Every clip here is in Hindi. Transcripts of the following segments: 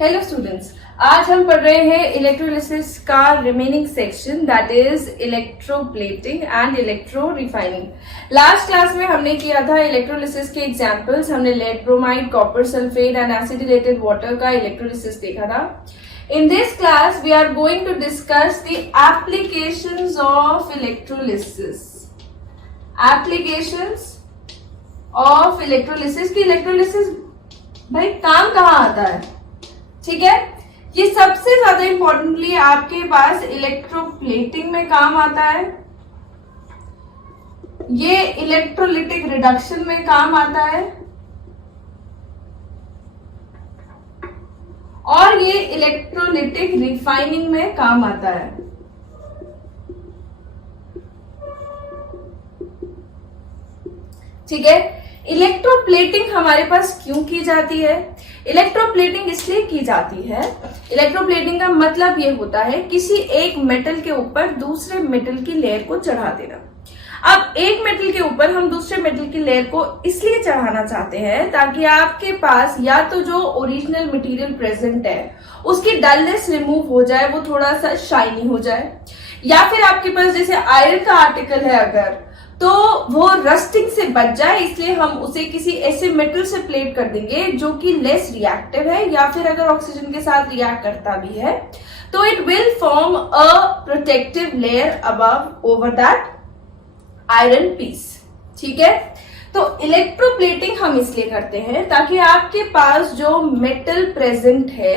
हेलो स्टूडेंट्स, आज हम पढ़ रहे हैं इलेक्ट्रोलिसिस का remaining section that is electroplating and electro refining. Last class में हमने किया था इलेक्ट्रोलिसिस के एग्जांपल्स। हमने lead bromide, copper sulphate and acidulated water का इलेक्ट्रोलिसिस देखा था। In this class, we are going to discuss the applications of electrolysis. Applications of electrolysis की electrolysis भाई काम कहाँ आता है, ठीक है। ये सबसे ज्यादा इंपॉर्टेंटली आपके पास इलेक्ट्रोप्लेटिंग में काम आता है, ये इलेक्ट्रोलिटिक रिडक्शन में काम आता है और ये इलेक्ट्रोलिटिक रिफाइनिंग में काम आता है। ठीक है। इलेक्ट्रोप्लेटिंग हमारे पास क्यों की जाती है? इलेक्ट्रोप्लेटिंग इसलिए की जाती है, इलेक्ट्रोप्लेटिंग का मतलब ये होता है किसी एक मेटल के ऊपर दूसरे मेटल की लेयर को चढ़ा देना। अब एक मेटल के ऊपर हम दूसरे मेटल की लेयर को इसलिए चढ़ाना चाहते हैं ताकि आपके पास या तो जो ओरिजिनल मटेरियल प्रेजेंट है उसकी डलनेस रिमूव हो जाए, वो थोड़ा सा शाइनी हो जाए, या फिर आपके पास जैसे आयरन का आर्टिकल है अगर, तो वो रस्टिंग से बच जाए, इसलिए हम उसे किसी ऐसे मेटल से प्लेट कर देंगे जो कि लेस रिएक्टिव है, या फिर अगर ऑक्सीजन के साथ रिएक्ट करता भी है तो it will form a protective layer above over that iron piece. ठीक है। तो इलेक्ट्रोप्लेटिंग हम इसलिए करते हैं ताकि आपके पास जो मेटल प्रेजेंट है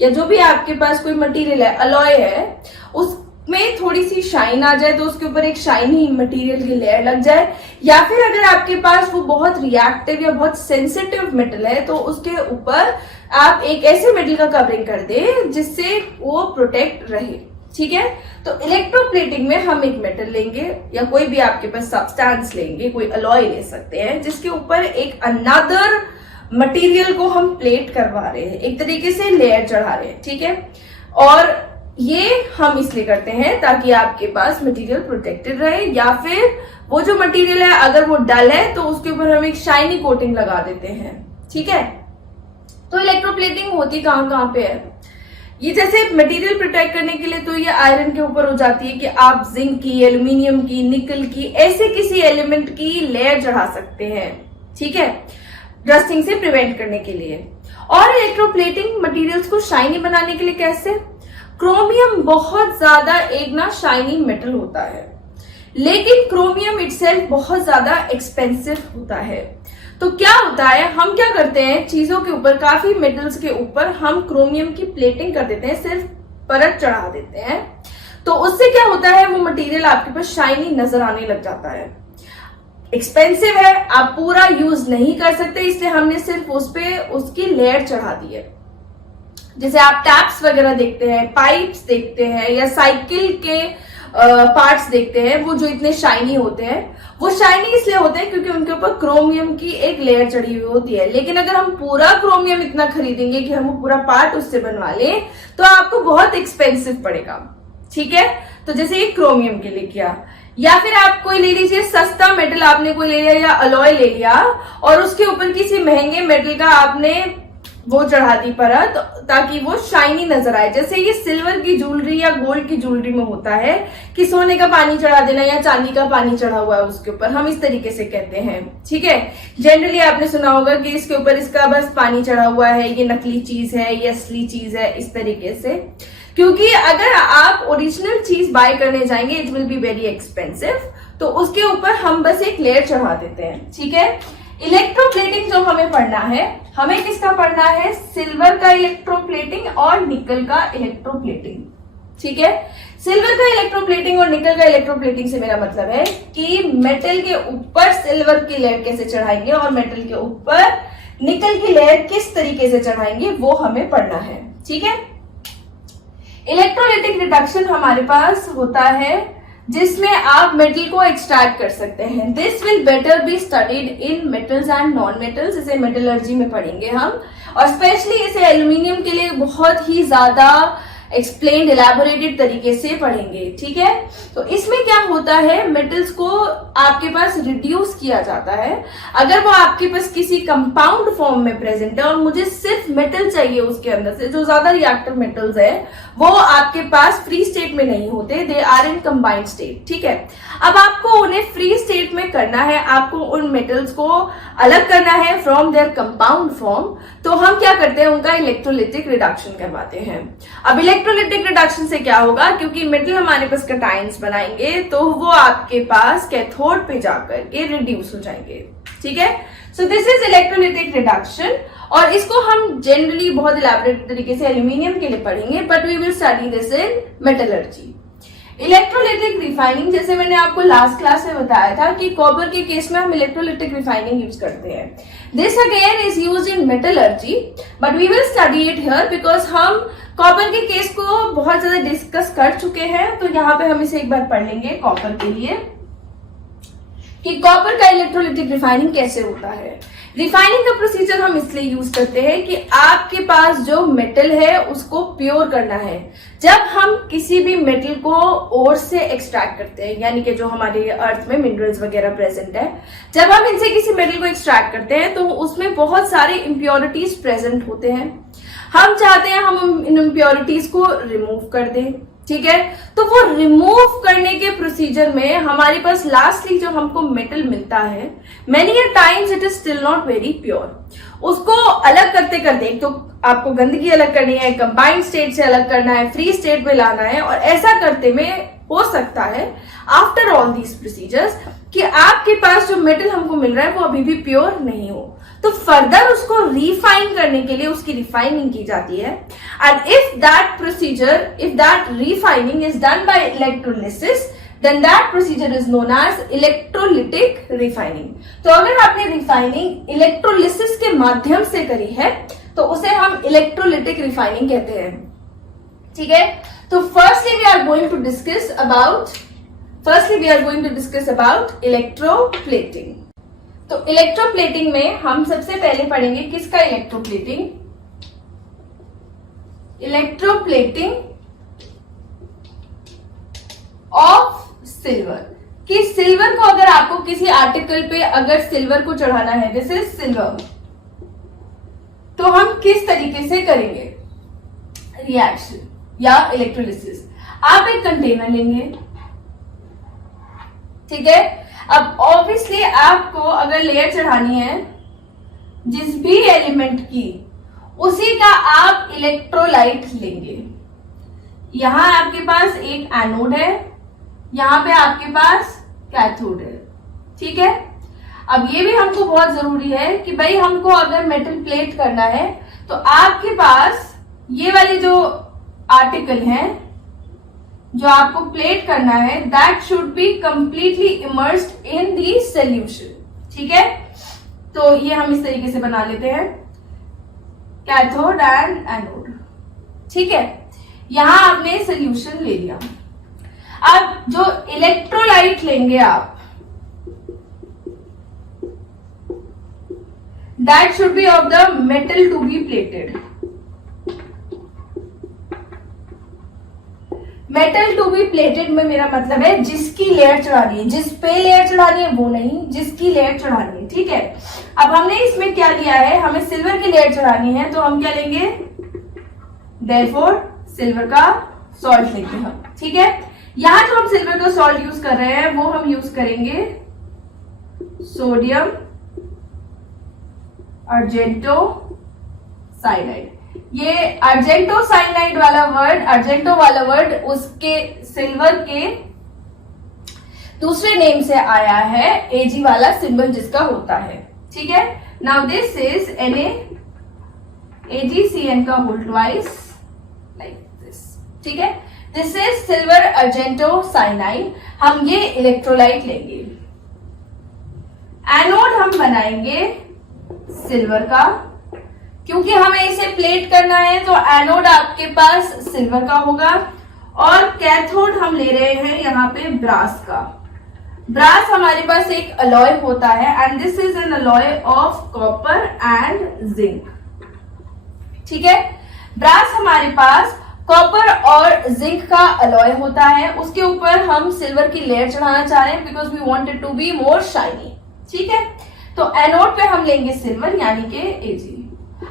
या जो भी आपके पास कोई मटेरियल है, अलॉय है, उसमें थोड़ी सी शाइन आ जाए, तो उसके ऊपर एक शाइनी मटेरियल की लेयर लग जाए, या फिर अगर आपके पास वो बहुत रिएक्टिव या बहुत सेंसिटिव मेटल है तो उसके ऊपर आप एक ऐसे मेटल का कवरिंग कर दे जिससे वो प्रोटेक्ट रहे। ठीक है। तो इलेक्ट्रोप्लेटिंग में हम एक मेटल लेंगे या कोई भी आपके पास सब्सटेंस लेंगे, कोई अलॉय ले सकते हैं, जिसके ऊपर एक अनदर मटेरियल को हम प्लेट करवा रहे हैं, एक तरीके से लेयर चढ़ा रहे हैं। ठीक है। और ये हम इसलिए करते हैं ताकि आपके पास मटेरियल प्रोटेक्टेड रहे, या फिर वो जो मटेरियल है अगर वो डल है तो उसके ऊपर हम एक शाइनी कोटिंग लगा देते हैं। ठीक है। तो इलेक्ट्रोप्लेटिंग होती कहां कहां पे है? ये जैसे मटेरियल प्रोटेक्ट करने के लिए तो ये आयरन के ऊपर हो जाती है कि आप जिंक की, एल्यूमिनियम की, निकल की, ऐसे किसी एलिमेंट की लेयर चढ़ा सकते हैं। ठीक है। रस्टिंग से प्रिवेंट करने के लिए। और इलेक्ट्रोप्लेटिंग मटेरियल्स को शाइनी बनाने के लिए कैसे? क्रोमियम बहुत ज्यादा एक ना शाइनी मेटल होता है, लेकिन क्रोमियम इटसेल्फ बहुत ज्यादा एक्सपेंसिव होता है। तो क्या होता है, हम क्या करते हैं, चीजों के ऊपर, काफी मेटल्स के ऊपर हम क्रोमियम की प्लेटिंग कर देते हैं, सिर्फ परत चढ़ा देते हैं। तो उससे क्या होता है, वो मटेरियल आपके पास शाइनी नजर आने लग जाता है। एक्सपेंसिव है, आप पूरा यूज नहीं कर सकते, इसलिए हमने सिर्फ उस पे उसकी लेयर चढ़ा दी है। जैसे आप टैप्स वगैरह देखते हैं, पाइप्स देखते हैं, या साइकिल के पार्ट्स देखते हैं, वो जो इतने शाइनी होते हैं, वो शाइनी इसलिए होते हैं क्योंकि उनके ऊपर क्रोमियम की एक लेयर चढ़ी हुई होती है। लेकिन अगर हम पूरा क्रोमियम इतना खरीदेंगे कि हम वो पूरा पार्ट उससे बनवा लें तो आपको बहुत एक्सपेंसिव पड़ेगा। ठीक है। तो जैसे ये क्रोमियम के लिए किया, या फिर आप कोई ले लीजिए सस्ता मेटल, आपने कोई ले लिया या अलॉय ले लिया और उसके ऊपर किसी महंगे मेटल का आपने वो चढ़ा दी परत ताकि वो शाइनी नजर आए। जैसे ये सिल्वर की ज्वेलरी या गोल्ड की ज्वेलरी में होता है कि सोने का पानी चढ़ा देना या चांदी का पानी चढ़ा हुआ है उसके ऊपर, हम इस तरीके से कहते हैं। ठीक है। जनरली आपने सुना होगा कि इसके ऊपर इसका बस पानी चढ़ा हुआ है, ये नकली चीज है, ये असली चीज है, इस तरीके से। क्योंकि अगर आप ओरिजिनल चीज बाय करने जाएंगे it will be very expensive, तो उसके ऊपर हम बस एक लेयर चढ़ा देते हैं। ठीक है। इलेक्ट्रोप्लेटिंग जो हमें पढ़ना है, हमें किसका पढ़ना है? सिल्वर का इलेक्ट्रोप्लेटिंग और निकल का इलेक्ट्रोप्लेटिंग। ठीक है। सिल्वर का इलेक्ट्रोप्लेटिंग और निकल का इलेक्ट्रोप्लेटिंग से मेरा मतलब है कि मेटल के ऊपर सिल्वर की लेयर कैसे चढ़ाएंगे और मेटल के ऊपर निकल की लेयर किस तरीके से चढ़ाएंगे, वो हमें पढ़ना है। ठीक है। इलेक्ट्रोलिटिक रिडक्शन हमारे पास होता है जिसमें आप मेटल को एक्सट्रैक्ट कर सकते हैं। This will better be studied in metals and non metals, इसे मेटलर्जी में पढ़ेंगे हम, और स्पेशली इसे एल्यूमिनियम के लिए बहुत ही ज्यादा एक्सप्लेन्ड इलैबोरेटेड तरीके से पढ़ेंगे, ठीक है। तो इसमें क्या होता है, मेटल्स को आपके पास रिड्यूस किया जाता है। अगर वो आपके पास किसी कंपाउंड फॉर्म में प्रेजेंट है और मुझे सिर्फ मेटल चाहिए उसके अंदर से, जो ज्यादा रिएक्टिव मेटल्स है वो आपके पास फ्री स्टेट में नहीं होते, they are in combined state, ठीक है। अब आपको उन्हें फ्री स्टेट में करना है, आपको उन मेटल्स को अलग करना है फ्रॉम देयर कंपाउंड फॉर्म। तो हम क्या करते हैं, उनका इलेक्ट्रोलिटिक रिडक्शन करवाते हैं। अब इलेक्ट्रोलिटिक रिडक्शन से क्या होगा, क्योंकि मेटल हमारे पास कैटायंस बनाएंगे तो वो आपके पास कैथोड पे जाकर के रिड्यूस हो जाएंगे, ठीक है। So this is electrolytic reduction, और इसको हम जनरली बहुत इलैबोरेट तरीके से एल्यूमिनियम के लिए पढ़ेंगे, but we will study this in metallurgy. Electrolytic refining, जैसे मैंने आपको लास्ट क्लास में बताया था कि कॉपर के केस में हम इलेक्ट्रोलिटिक रिफाइनिंग यूज करते हैं। This again is used in metallurgy, but we will study it here because हम कॉपर के केस को बहुत ज्यादा डिस्कस कर चुके हैं। तो यहाँ पे हम इसे एक बार पढ़ लेंगे कॉपर के लिए कि कॉपर का इलेक्ट्रोलिटिक रिफाइनिंग कैसे होता है। रिफाइनिंग का प्रोसीजर हम इसलिए यूज करते हैं कि आपके पास जो मेटल है उसको प्योर करना है। जब हम किसी भी मेटल को ओर से एक्सट्रैक्ट करते हैं, यानी कि जो हमारे अर्थ में मिनरल्स वगैरह प्रेजेंट है, जब हम इनसे किसी मेटल को एक्सट्रैक्ट करते हैं तो उसमें बहुत सारे इम्प्योरिटीज प्रेजेंट होते हैं। हम चाहते हैं हम इन इम्प्योरिटीज को रिमूव कर दें, ठीक है। तो वो रिमूव करने के प्रोसीजर में हमारे पास लास्टली जो हमको मेटल मिलता है, many times it is still not very pure. उसको अलग करते करते एक तो आपको गंदगी अलग करनी है, कंबाइंड स्टेट से अलग करना है, फ्री स्टेट में लाना है, और ऐसा करते में हो सकता है आफ्टर ऑल दीज प्रोसीजर्स कि आपके पास जो मेटल हमको मिल रहा है वो अभी भी प्योर नहीं हो। तो फर्दर उसको रिफाइन करने के लिए उसकी रिफाइनिंग की जाती है। And if that procedure, if that refining is done by electrolysis, then that procedure is known as electrolytic refining। तो अगर आपने रिफाइनिंग इलेक्ट्रोलिसिस के माध्यम से करी है तो उसे हम इलेक्ट्रोलिटिक रिफाइनिंग कहते हैं, ठीक है। तो firstly we are going to discuss about electroplating. तो इलेक्ट्रोप्लेटिंग में हम सबसे पहले पढ़ेंगे किसका इलेक्ट्रोप्लेटिंग, इलेक्ट्रोप्लेटिंग ऑफ सिल्वर। कि सिल्वर को अगर आपको किसी आर्टिकल पे अगर सिल्वर को चढ़ाना है, दिस इज सिल्वर, तो हम किस तरीके से करेंगे रिएक्शन या इलेक्ट्रोलिसिस। आप एक कंटेनर लेंगे, ठीक है। अब ऑब्वियसली आपको अगर लेयर चढ़ानी है जिस भी एलिमेंट की, उसी का आप इलेक्ट्रोलाइट लेंगे। यहां आपके पास एक एनोड है, यहां पे आपके पास कैथोड है, ठीक है। अब ये भी हमको बहुत जरूरी है कि भाई हमको अगर मेटल प्लेट करना है तो आपके पास ये वाली जो आर्टिकल है जो आपको प्लेट करना है, that should be completely immersed in the solution, ठीक है। तो ये हम इस तरीके से बना लेते हैं, कैथोड एंड एनोड, ठीक है। यहां आपने सोल्यूशन ले लिया। अब जो इलेक्ट्रोलाइट लेंगे आप, that should be of the metal to be plated. Metal to be plated में मेरा मतलब है जिसकी लेयर चढ़ानी है, जिस पे लेयर चढ़ानी है वो नहीं, जिसकी लेयर चढ़ानी है, ठीक है। अब हमने इसमें क्या लिया है, हमें सिल्वर की लेयर चढ़ानी है, तो हम क्या लेंगे, देयरफॉर सिल्वर का सॉल्ट लेंगे हम, ठीक है। यहां जो हम सिल्वर का सॉल्ट यूज कर रहे हैं वो हम यूज करेंगे सोडियम अर्जेंटो साइनाइड। ये अर्जेंटो साइनाइड वाला वर्ड, अर्जेंटो वाला वर्ड उसके सिल्वर के दूसरे नेम से आया है, एजी वाला सिंबल जिसका होता है, ठीक है। नाउ दिस इज NaAgCN का होल ट्वाइस लाइक दिस, ठीक है। This is silver argento cyanide. हम ये इलेक्ट्रोलाइट लेंगे, एनोड हम बनाएंगे सिल्वर का, क्योंकि हमें इसे प्लेट करना है तो एनोड आपके पास सिल्वर का होगा, और कैथोड हम ले रहे हैं यहाँ पे ब्रास का। ब्रास हमारे पास एक अलॉय होता है and this is an alloy of copper and zinc, ठीक है। ब्रास हमारे पास कॉपर और जिंक का अलॉय होता है, उसके ऊपर हम सिल्वर की लेयर चढ़ाना चाह रहे हैं because we want it to be more shiny. ठीक है, तो एनोड पे हम लेंगे सिल्वर यानी कि Ag।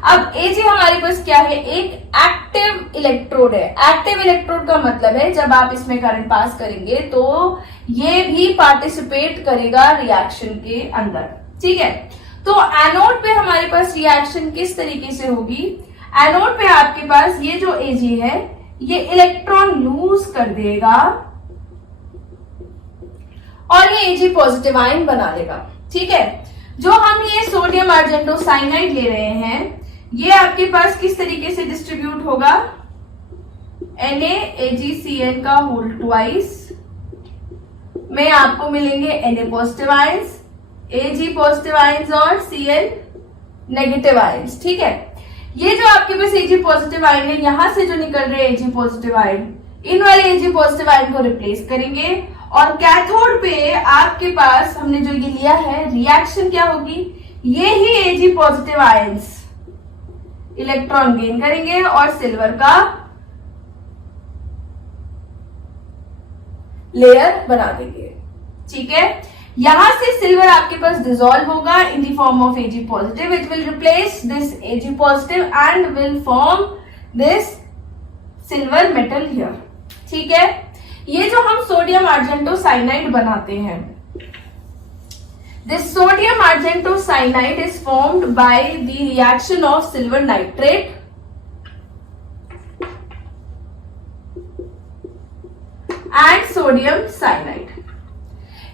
अब Ag हमारे पास क्या है, एक एक्टिव इलेक्ट्रोड है। एक्टिव इलेक्ट्रोड का मतलब है जब आप इसमें करंट पास करेंगे तो ये भी पार्टिसिपेट करेगा रिएक्शन के अंदर। ठीक है, तो एनोड पे हमारे पास रिएक्शन किस तरीके से होगी, एनोड पे आपके पास ये जो Ag है ये इलेक्ट्रॉन लूज कर देगा और ये Ag पॉजिटिव आयन बना लेगा। ठीक है, जो हम ये सोडियम आर्जेंटोसाइनाइड ले रहे हैं ये आपके पास किस तरीके से डिस्ट्रीब्यूट होगा, NaAgCl का होल ट्वाइस में आपको मिलेंगे Na positive ions, Ag positive ions और Cl नेगेटिव आयंस। ठीक है, ये जो आपके पास Ag पॉजिटिव आयन है यहां से जो निकल रहे Ag पॉजिटिव आयन, इन वाले Ag पॉजिटिव आयन को रिप्लेस करेंगे और कैथोड पे आपके पास हमने जो ये लिया है रिएक्शन क्या होगी, ये ही Ag positive ions electron gain करेंगे और सिल्वर का लेयर बना देंगे। ठीक है, यहां से सिल्वर आपके पास डिसॉल्व होगा in the form of Ag positive, it will replace this Ag positive and will form this silver metal here. ठीक है, ये जो हम सोडियम आर्जेंटोसाइनाइड बनाते हैं, this sodium argentocyanide is formed by the reaction of silver nitrate and sodium cyanide.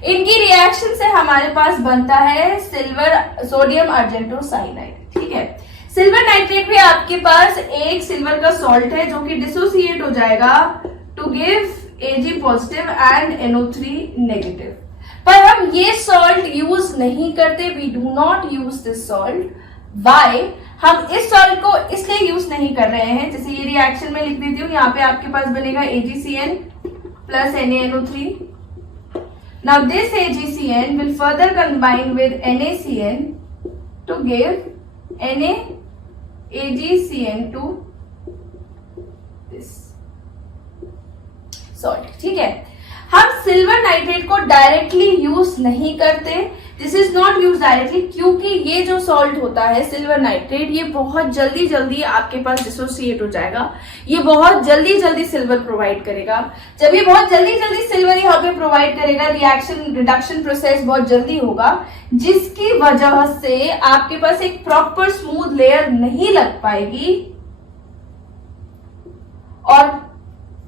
इनकी रिएक्शन से हमारे पास बनता है सिल्वर सोडियम आर्जेंटोसाइनाइड। ठीक है, सिल्वर नाइट्रेट भी आपके पास एक सिल्वर का सॉल्ट है जो कि डिसोसिएट हो जाएगा to give Ag positive and NO3 negative. पर हम ये सॉल्ट यूज नहीं करते, we do not use this salt. Why, हम इस सॉल्ट को इसलिए यूज नहीं कर रहे हैं, जैसे ये रिएक्शन में लिख देती हूँ, यहाँ पे आपके पास बनेगा AgCN plus NaNO3। Now this AgCN will further combine with NaCN to give NaAgCN2 this salt। ठीक है, हम सिल्वर नाइट्रेट को डायरेक्टली यूज नहीं करते, this is not use directly, क्योंकि ये जो सॉल्ट होता है सिल्वर नाइट्रेट ये बहुत जल्दी जल्दी आपके पास डिसोसिएट हो जाएगा, ये बहुत जल्दी जल्दी सिल्वर प्रोवाइड करेगा। जब ये बहुत जल्दी जल्दी सिल्वर यहाँ पे प्रोवाइड करेगा, रिएक्शन रिडक्शन प्रोसेस बहुत जल्दी होगा, जिसकी वजह से आपके पास एक प्रॉपर स्मूथ लेयर नहीं लग पाएगी, और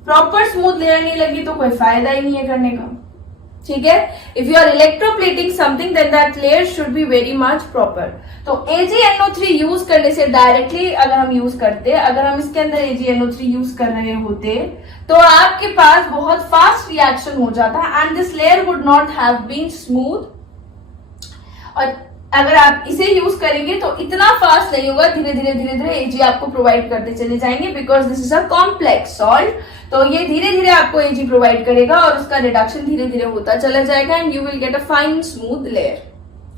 प्रॉपर स्मूथ लेयर नहीं लगी तो कोई फायदा ही नहीं है करने का। ठीक है, if you are electroplating something then that layer should be very much proper. तो AgNO3 यूज करने से डायरेक्टली अगर हम यूज करते, अगर हम इसके अंदर AgNO3 यूज कर रहे होते तो आपके पास बहुत फास्ट रिएक्शन हो जाता and this layer would not have been smooth. और अगर आप इसे यूज करेंगे तो इतना फास्ट नहीं होगा, धीरे धीरे धीरे धीरे Ag आपको प्रोवाइड करते चले जाएंगे because this is a complex salt. तो ये धीरे धीरे आपको Ag प्रोवाइड करेगा और उसका रिडक्शन धीरे धीरे होता चला जाएगा and you will get a fine smooth layer.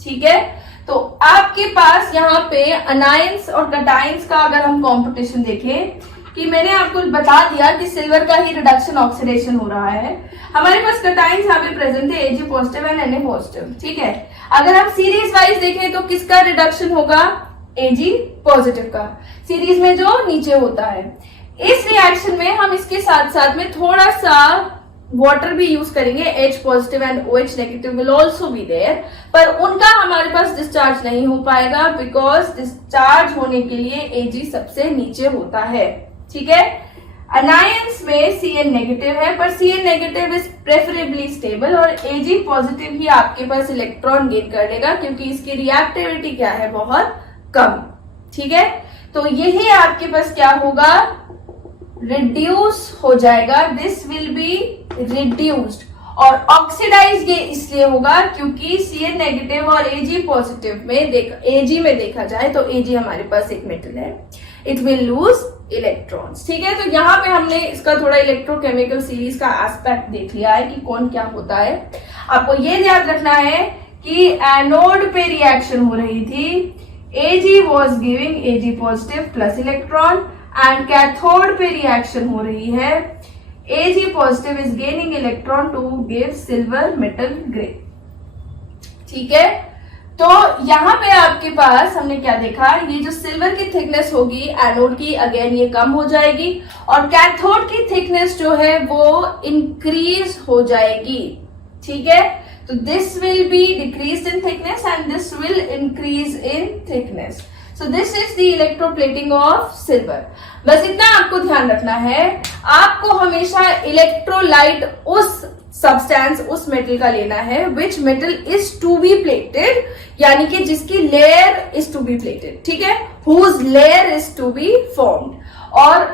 ठीक है, तो आपके पास यहाँ पे अनायंस और कटायंस का अगर हम कॉम्पिटिशन देखें, कि मैंने आपको बता दिया कि सिल्वर का ही रिडक्शन ऑक्सीडेशन हो रहा है, हमारे पास कटायंस यहाँ पे प्रेजेंट है Ag positive and Na positive. ठीक है, अगर हम सीरीज वाइज देखें तो किसका रिडक्शन होगा, Ag पॉजिटिव का, सीरीज में जो नीचे होता है। इस रिएक्शन में हम इसके साथ साथ में थोड़ा सा वाटर भी यूज करेंगे, H positive and OH negative will also be there, पर उनका हमारे पास डिस्चार्ज नहीं हो पाएगा बिकॉज डिस्चार्ज होने के लिए Ag सबसे नीचे होता है। ठीक है, अनायंस में Cn नेगेटिव है, पर Cn negative is preferably stable और Ag पॉजिटिव ही आपके पास इलेक्ट्रॉन गेन कर लेगा क्योंकि इसकी रिएक्टिविटी क्या है, बहुत कम। ठीक है, तो यही आपके पास क्या होगा, रिड्यूस हो जाएगा, दिस विल बी रिड्यूस्ड। और ऑक्सीडाइज ये इसलिए होगा क्योंकि Cn नेगेटिव और Ag पॉजिटिव में Ag में देखा जाए तो Ag हमारे पास एक मेटल है, इट विल लूज इलेक्ट्रॉन्स। ठीक है, तो यहाँ पे हमने इसका थोड़ा इलेक्ट्रोकेमिकल सीरीज का एस्पेक्ट देख लिया है कि कौन क्या होता है। आपको ये याद रखना है कि एनोड पे रिएक्शन हो रही थी, Ag was giving Ag positive plus electron and cathode पे रिएक्शन हो रही है, Ag positive is gaining electron to give silver metal grey. ठीक है, तो यहां पे आपके पास हमने क्या देखा, ये जो सिल्वर की थिकनेस होगी एनोड की, अगेन ये कम हो जाएगी और कैथोड की थिकनेस जो है वो इंक्रीज हो जाएगी। ठीक है, तो this will be decrease in thickness and this will increase in thickness. So this is the electroplating of silver. बस इतना आपको ध्यान रखना है, आपको हमेशा इलेक्ट्रोलाइट उस सब्सटेंस, उस मेटल का लेना है which metal is to be plated, यानी कि जिसकी layer is to be plated. ठीक है, whose layer is to be formed. और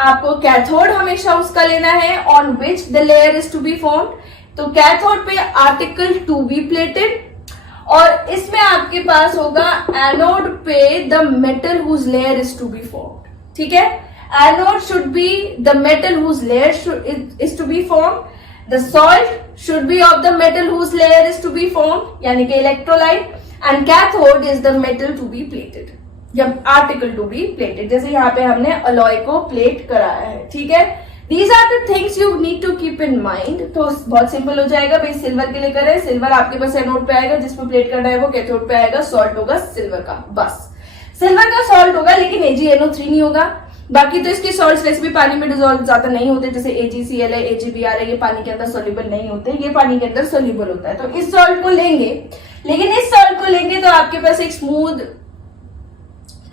आपको कैथोड हमेशा उसका लेना है on which the layer is to be formed. तो कैथोड पे आर्टिकल टू बी प्लेटेड और इसमें आपके पास होगा एनोड पे the metal whose layer is to be formed. ठीक है, anode should be the metal whose layer is to be formed, the salt should be of the metal whose layer is to be formed, यानी कि electrolyte, and cathode is the metal to be plated या आर्टिकल टू बी प्लेटेड, जैसे यहाँ पे हमने अलॉय को प्लेट कराया है। ठीक है, these are the things you need to keep in mind. तो बहुत सिंपल हो जाएगा भाई, सिल्वर के लिए करें, सिल्वर आपके पास एनोड पे आएगा, जिसमें प्लेट करना है वो कैथोड पे आएगा, सॉल्ट होगा सिल्वर का, बस सिल्वर का सॉल्ट होगा, लेकिन AgNO3 नहीं होगा। बाकी तो इसके सॉल्ट्स वैसे भी पानी में डिजोल्व ज्यादा नहीं होते, जैसे AgCl है, AgBr है, ये पानी के अंदर सोल्यूबल नहीं होते, ये पानी के अंदर सोल्यूबल होता है। तो इस सॉल्ट को लेंगे, लेकिन इस सॉल्ट को लेंगे तो आपके पास एक स्मूथ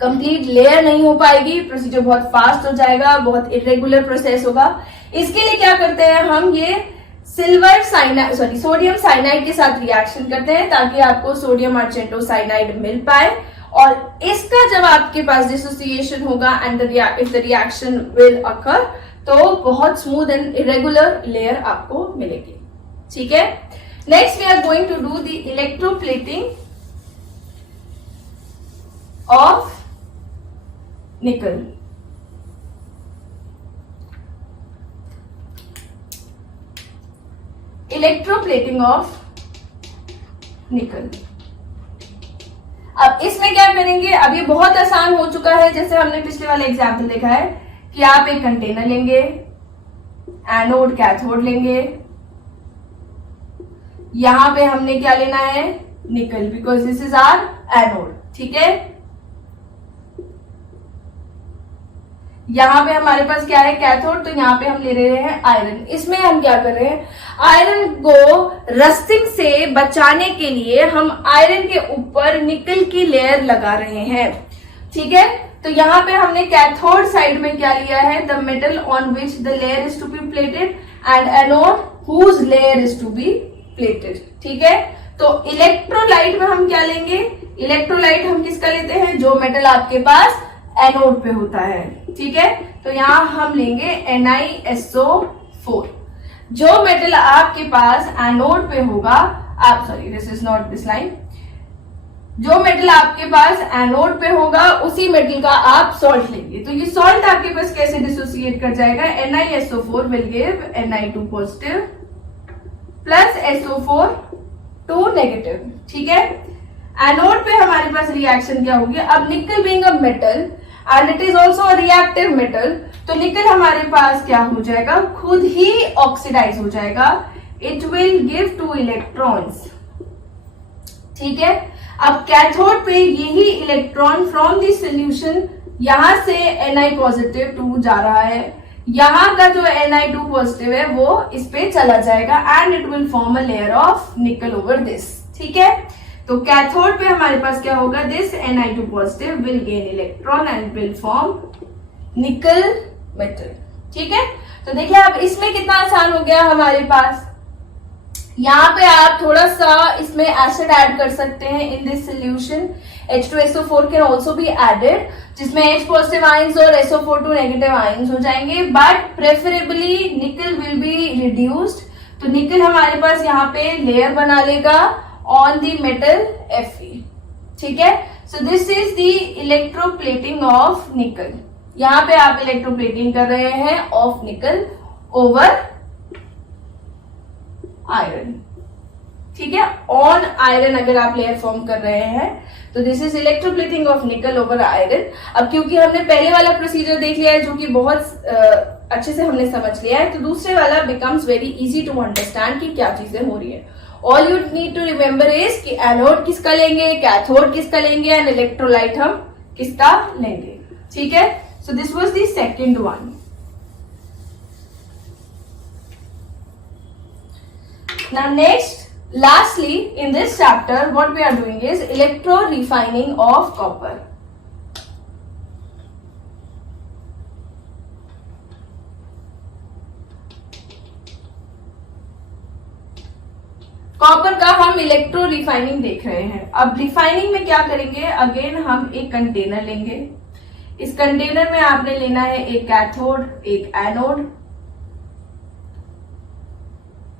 कंप्लीट लेयर नहीं हो पाएगी, प्रोसीजर बहुत फास्ट हो जाएगा, बहुत इरेगुलर प्रोसेस होगा। इसके लिए क्या करते हैं हम, ये सिल्वर साइनाइड सोडियम साइनाइड के साथ रिएक्शन करते हैं ताकि आपको सोडियम आर्जेंटो साइनाइड मिल पाए, और इसका जब आपके पास डिसोसिएशन होगा and if the reaction will occur, तो बहुत स्मूथ एंड इरेगुलर लेयर आपको मिलेगी। ठीक है, next we are going to do the electroplating of nickel. Electroplating of nickel. अब इसमें क्या करेंगे, अब ये बहुत आसान हो चुका है, जैसे हमने पिछले वाले एग्जाम्पल देखा है कि आप एक कंटेनर लेंगे, एनोड कैथोड लेंगे, यहां पे हमने क्या लेना है, nickel, because this is our anode. ठीक है, यहां पे हमारे पास क्या है, कैथोड, तो यहां पे हम ले रहे हैं आयरन। इसमें हम क्या कर रहे हैं, आयरन को रस्टिंग से बचाने के लिए हम आयरन के ऊपर निकल की लेयर लगा रहे हैं। ठीक है, तो यहाँ पे हमने कैथोड साइड में क्या लिया है, the metal on which the layer is to be plated and anode whose layer is to be plated. ठीक है, तो इलेक्ट्रोलाइट में हम क्या लेंगे, इलेक्ट्रोलाइट हम किसका लेते हैं, जो मेटल आपके पास एनोड पे होता है। ठीक है, तो यहां हम लेंगे NiSO4। जो मेटल आपके पास एनोड पे होगा, आप sorry this is not this line, जो मेटल आपके पास एनोड पे होगा उसी मेटल का आप सॉल्ट लेंगे। तो ये सॉल्ट आपके पास कैसे डिसोसिएट कर जाएगा, NiSO4 will give Ni2 positive plus SO4 2 negative. ठीक है, एनोड पे हमारे पास रिएक्शन क्या होगी, अब निकल being a metal and it is also reactive metal, तो निकल हमारे पास क्या हो जाएगा, खुद ही ऑक्सीडाइज हो जाएगा, इट विल गिव 2 इलेक्ट्रॉन्स। ठीक है, अब कैथोड पे यही इलेक्ट्रॉन फ्रॉम द सॉल्यूशन यहां से Ni पॉजिटिव 2 जा रहा है, यहां का जो Ni2 पॉजिटिव है वो इस पे चला जाएगा and it will form a layer of निकल ओवर दिस। ठीक है, तो कैथोड पे हमारे पास क्या होगा, this Ni2 positive will gain electron and will form nickel metal. ठीक है, तो देखिए अब इसमें कितना आसान हो गया हमारे पास। यहाँ पे आप थोड़ा सा इसमें एसिड ऐड कर सकते हैं in this solution, H2SO4 can also be added, जिसमें H पॉजिटिव आयंस और SO4 नेगेटिव आयंस हो जाएंगे, but preferably nickel will be reduced. तो निकल हमारे पास यहाँ पे लेयर बना लेगा ऑन द मेटल Fe। ठीक है, so this is the electroplating of निकल। यहाँ पे आप इलेक्ट्रोप्लेटिंग कर रहे हैं ऑफ निकल ओवर आयरन। ठीक है, ऑन आयरन अगर आप लेयर फॉर्म कर रहे हैं तो दिस इज इलेक्ट्रोप्लेटिंग ऑफ निकल ओवर आयरन। अब क्योंकि हमने पहले वाला प्रोसीजर देख लिया है जो कि बहुत अच्छे से हमने समझ लिया है, तो दूसरे वाला becomes very easy to understand कि क्या चीजें हो रही है। All you need to remember is कि एनोड किसका लेंगे, कैथोड किसका लेंगे एंड इलेक्ट्रोलाइट हम किसका लेंगे। ठीक है, so this was the second one. Now next, lastly in this chapter what we are doing is electro refining of copper. Copper का हम इलेक्ट्रो रिफाइनिंग देख रहे हैं। अब रिफाइनिंग में क्या करेंगे, अगेन हम एक कंटेनर लेंगे। इस कंटेनर में आपने लेना है एक कैथोड एक एनोड।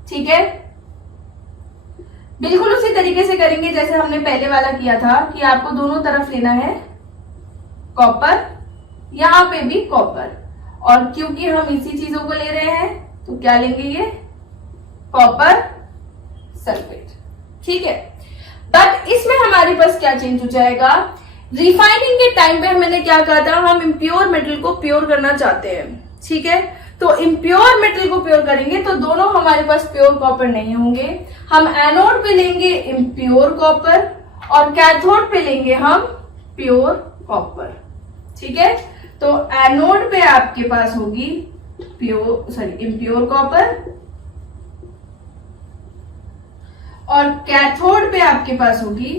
ठीक है, बिल्कुल उसी तरीके से करेंगे जैसे हमने पहले वाला किया था कि आपको दोनों तरफ लेना है कॉपर, यहां पे भी कॉपर, और क्योंकि हम इसी चीजों को ले रहे हैं तो क्या लेंगे, ये कॉपर सल्फेट। ठीक है, बट इसमें हमारे पास क्या चेंज हो जाएगा, रिफाइनिंग के टाइम पे मैंने क्या कहा था, हम इम्प्योर मेटल को प्योर करना चाहते हैं। ठीक है, तो इम्प्योर मेटल को प्योर करेंगे तो दोनों हमारे पास प्योर कॉपर नहीं होंगे। हम एनोड पे लेंगे इम्प्योर कॉपर और कैथोड पे लेंगे हम प्योर कॉपर। ठीक है, तो एनोड पे आपके पास होगी इम्प्योर कॉपर और कैथोड पे आपके पास होगी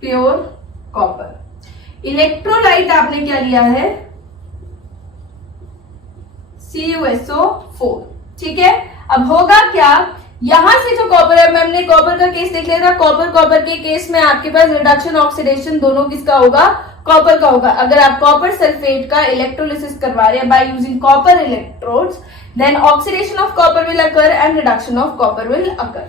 प्योर कॉपर। इलेक्ट्रोलाइट आपने क्या लिया है, CuSO4। ठीक है, अब होगा क्या, यहां से जो कॉपर है, हमने कॉपर का केस देख लिया था, कॉपर के केस में आपके पास रिडक्शन ऑक्सीडेशन दोनों किसका होगा, कॉपर का होगा। अगर आप कॉपर सल्फेट का इलेक्ट्रोलिसिस करवा रहे हैं by using copper electrodes, then oxidation of copper will occur and reduction of copper will occur.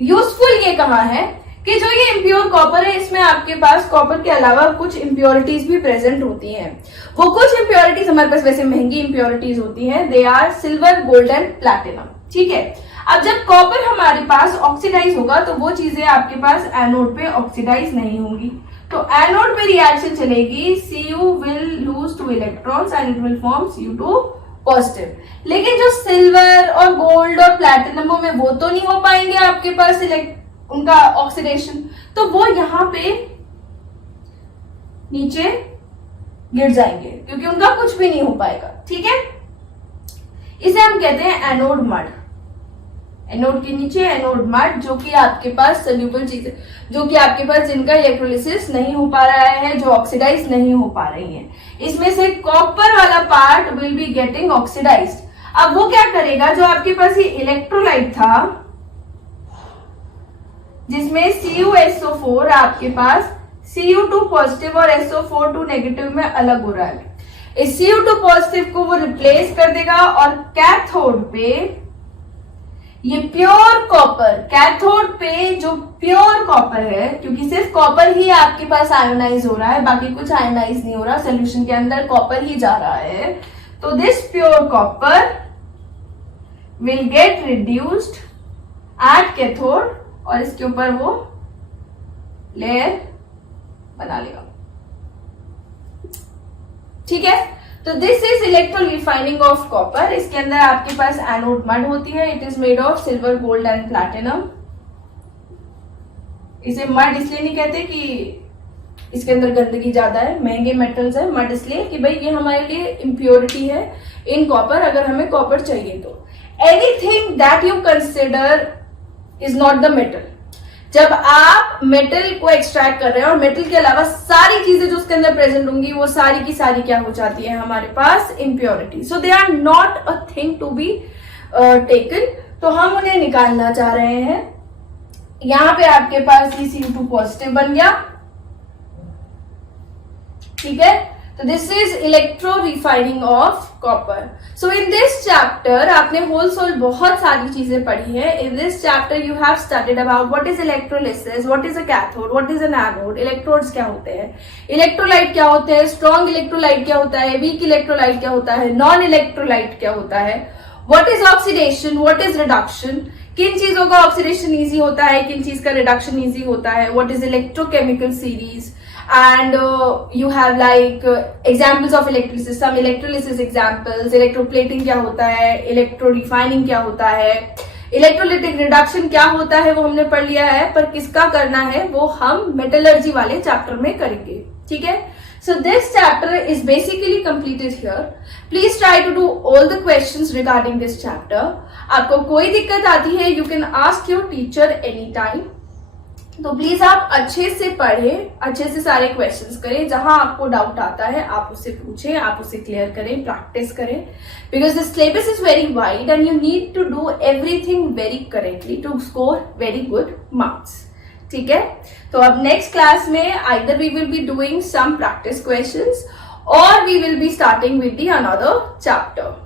Useful ये कहां है कि जो ये इम्प्योर कॉपर है इसमें आपके पास कॉपर के अलावा कुछ इम्प्योरिटीज भी प्रेजेंट होती हैं। वो कुछ इम्प्योरिटीज हमारे पास वैसे महंगी इम्प्योरिटीज होती हैं, they are silver, gold and platinum. ठीक है, अब जब कॉपर हमारे पास ऑक्सीडाइज होगा तो वो चीजें आपके पास एनोड पे ऑक्सीडाइज नहीं होंगी, तो एनोड पे रिएक्शन चलेगी, Cu will lose 2 electrons and it will form Cu2 positive. लेकिन जो सिल्वर और गोल्ड और प्लैटिनम में वो तो नहीं हो पाएंगे आपके पास उनका ऑक्सीडेशन, तो वो यहां पे नीचे गिर जाएंगे क्योंकि उनका कुछ भी नहीं हो पाएगा। ठीक है, इसे हम कहते हैं एनोड मड। एनोड के नीचे एनोड मड, जो कि आपके पास सोल्यूबल चीजें, जो कि आपके पास जिनका इलेक्ट्रोलिसिस नहीं हो पा रहा है, जो ऑक्सीडाइज नहीं हो पा रही है, इसमें से कॉपर वाला part will be getting oxidised. अब वो क्या करेगा, जो आपके पास ये इलेक्ट्रोलाइट था जिसमें CuSO4 आपके पास Cu2 पॉजिटिव और SO4 नेगेटिव में अलग हो रहा है, इस Cu2 पॉजिटिव को वो रिप्लेस कर देगा और कैथोड पे ये प्योर कॉपर, कैथोड पे जो प्योर कॉपर है, क्योंकि सिर्फ कॉपर ही आपके पास आयोनाइज हो रहा है, बाकी कुछ आयोनाइज नहीं हो रहा, सोल्यूशन के अंदर कॉपर ही जा रहा है, तो this pure copper will get reduced at cathode और इसके ऊपर वो लेयर बना लेगा। ठीक है, तो this is electro refining of copper. इसके अंदर आपके पास एनोड मड होती है, it is made of silver, gold and platinum. इसे मड इसलिए नहीं कहते कि इसके अंदर गंदगी ज्यादा है, महंगे मेटल्स है, मड इसलिए कि भाई ये हमारे लिए इम्प्योरिटी है इन कॉपर, अगर हमें कॉपर चाहिए तो। Anything that you consider is not the metal. जब आप मेटल को एक्सट्रैक्ट कर रहे हैं और मेटल के अलावा सारी चीजें जो उसके अंदर प्रेजेंट होंगी वो सारी की सारी क्या हो जाती है हमारे पास, impurity. So they are not a thing to be taken, तो हम उन्हें निकालना चाह रहे हैं। यहां पे आपके पास Cu2 पॉजिटिव बन गया। ठीक है, तो this is electro refining of copper. So in this chapter आपने होल सोल बहुत सारी चीजें पढ़ी है। In this chapter you have studied about what is electrolysis, what is a cathode, what is an anode, electrodes क्या होते हैं, इलेक्ट्रोलाइट क्या होते हैं, स्ट्रॉन्ग इलेक्ट्रोलाइट क्या होता है, वीक इलेक्ट्रोलाइट क्या होता है, नॉन इलेक्ट्रोलाइट क्या होता है, what is oxidation, what is reduction, किन चीजों का ऑक्सीडेशन इजी होता है, किन चीज का रिडक्शन इजी होता है, what is electrochemical series, and you have like examples of electrolysis, some electrolysis examples, electroplating क्या होता है, electrorefining क्या होता है, इलेक्ट्रोलिटिक रिडक्शन क्या होता है वो हमने पढ़ लिया है, पर किसका करना है वो हम मेटलर्जी वाले चैप्टर में करेंगे, ठीक है। So this chapter is basically completed here. Please try to do all the questions regarding this chapter. आपको कोई दिक्कत आती है you can ask your teacher anytime. तो प्लीज आप अच्छे से पढ़ें, अच्छे से सारे क्वेश्चंस करें, जहां आपको डाउट आता है आप उससे पूछें, आप उसे क्लियर करें, प्रैक्टिस करें, because the syllabus is very wide and you need to do everything very correctly to score very good marks, ठीक है। तो अब नेक्स्ट क्लास में either we will be doing some practice questions और we will be starting with the another chapter.